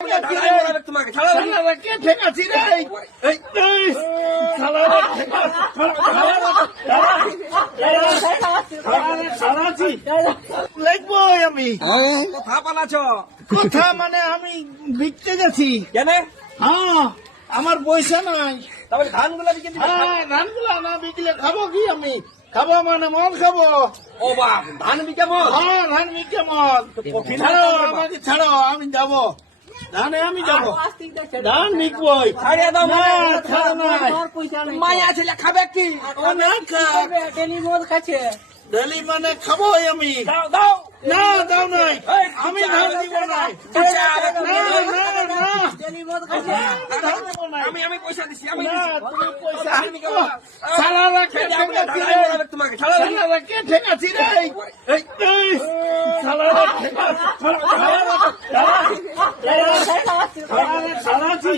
তোমাকে কে ঠেকাছি রে লিখবো আমি কথা পালাছ কথা মানে আমি বিকতে গেছি কেন? হ্যাঁ আমার পয়সা নাই। তারপরে ধানগুলো বিকে দিবে। হ্যাঁ ধানগুলা না বিকলে খাবো কি আমি? খাবো মানে মদ খাবো। ও বাপ, ধান বিকাবো? হ্যাঁ ধান বিকে মদ। কঠিন ছাড়ো ব্যাপার। আমাকে ছাড়ো, আমি যাবো ধানে, আমি যাবো ধান বিকবই। ছাড়িয়ে দাও না মানে। ছাড়ো নাই, মায়া ছেলে খাবে কি? ও না খা ডেলি মানে খাবোই আমি। দাও দাও। না দাও নাই, এই, আমি ধান দিব নাই। বিচার। না না না ধান দিব নাই। আমি পয়সা দিছি, আমি না দিছি। তুমি পয়সা ধান বিকাবো। সালারা কে ছেলে আমাকে ঠেকাছি ধান রে? মারাবে তোমাকে। ছাড়ো দেখি। সালারা কে ঠেকাছি রে? এই, এই, সালারা ঠেকাছি। সালারা ঠেকাছি।